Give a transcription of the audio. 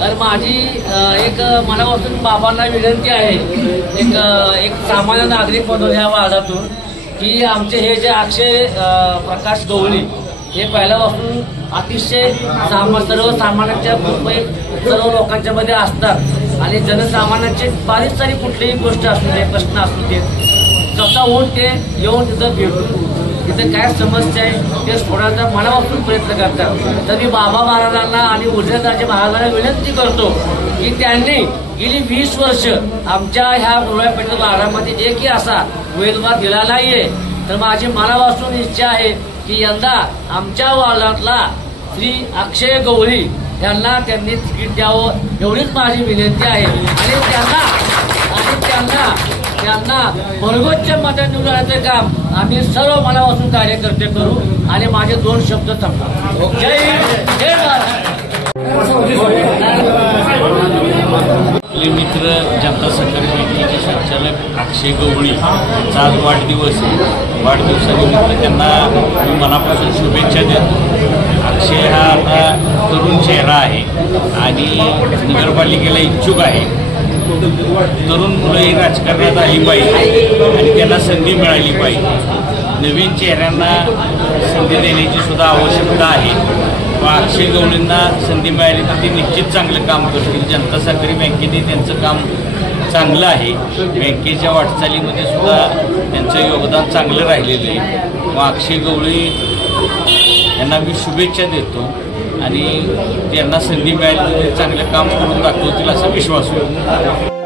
तर माझी एक मनापासून बाबांना विनंती आहे, एक सामान्य नागरिक म्हणून ह्या वार्डातून, की आमचे हे जे अक्षय प्रकाश गवळी हे पहिल्यापासून अतिशय सर्वसामान्यांच्या सर्व लोकांच्या मध्ये असतात आणि जनसामान्यांची बारीक सारी कुठलीही गोष्ट असू दे, प्रश्न असू दे, स्वतः होऊन ते येऊन तिथं भेटून तिथे काय समस्या आहे ते सोडण्याचा मनापासून प्रयत्न करतात. तर मी बाबा महाराजांना आणि उर्जादाजी महाराजांना विनंती करतो की त्यांनी गेली 20 वर्ष आमच्या ह्या गुरुवारपेठ वार्डामध्ये एकही असा उमेदवार दिला नाहीये. तर माझी मनापासून इच्छा आहे की यंदा आमच्या वार्डातला श्री अक्षय गवळी यांना त्यांनी तिकीट द्यावं, एवढीच माझी विनंती आहे. आणि त्यांना भरगोच्च मतं निवडण्याचे काम आम्ही सर्व मनापासून कार्यकर्ते करू. आणि माझे 2 शब्द थांबतो. जय जय आपले मित्र जनता सहकारी बँकेचे संचालक अक्षय गवळी यांचा आज वाढदिवस आहे. वाढदिवसानिमित्त त्यांना मी मनापासून शुभेच्छा देतो. अक्षय हा आता तरुण चेहरा आहे आणि नगरपालिकेला इच्छुक आहे. तरुण मुलंही राजकारणात आली पाहिजे आणि त्यांना संधी मिळाली पाहिजे. नवीन चेहऱ्यांना संधी देण्याची सुद्धा आवश्यकता आहे. व अक्षय गवळींना संधी मिळाली तर ते निश्चित चांगलं काम करतील. जनता सहकारी बँकेने त्यांचं काम चांगलं आहे. बँकेच्या वाटचालीमध्ये सुद्धा त्यांचं योगदान चांगलं राहिलेलं आहे. व अक्षय गवळी यांना मी शुभेच्छा देतो आणि त्यांना संधी मिळाली तर चांगलं काम करून दाखवतील असा विश्वास होतो.